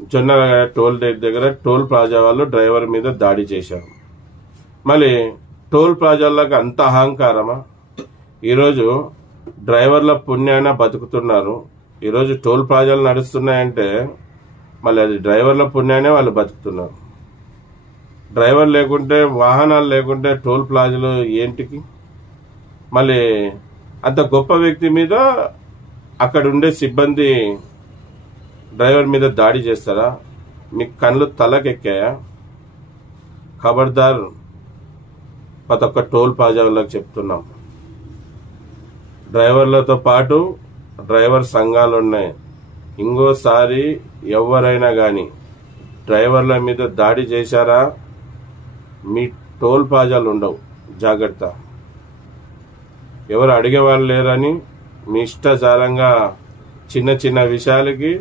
Jonnalagadda toll gate దగ్గర toll plaza వాళ్ళు driver మీద దాడి చేశారు. మళ్ళీ టోల్ ప్లాజాలకు అంత అహంకారమా? ఈరోజు డ్రైవర్ల పుణ్యాన బతుకుతున్నారు. ఈరోజు టోల్ ప్లాజాలు నడుస్తున్నాయంటే మళ్ళీ అది డ్రైవర్ల పుణ్యానే వాళ్ళు బతుకుతున్నారు. డ్రైవర్ లేకుంటే, వాహనాలు లేకుంటే టోల్ ప్లాజాలు ఏంటికి? మళ్ళీ అంత గొప్ప వ్యక్తి మీద అక్కడ ఉండే సిబ్బంది డ్రైవర్ మీద దాడి చేస్తారా? మీకు కళ్ళు తలకెక్కాయా? ఖబర్దార్ ప్రతి ఒక్క టోల్ ప్లాజాలకు చెప్తున్నాం. డ్రైవర్లతో పాటు డ్రైవర్ సంఘాలు ఉన్నాయి. ఇంకోసారి ఎవరైనా కానీ డ్రైవర్ల మీద దాడి చేశారా మీ టోల్ ప్లాజాలు ఉండవు. జాగ్రత్త. ఎవరు అడిగేవాళ్ళు లేరని మీ ఇష్టాచారంగా చిన్న చిన్న విషయాలకి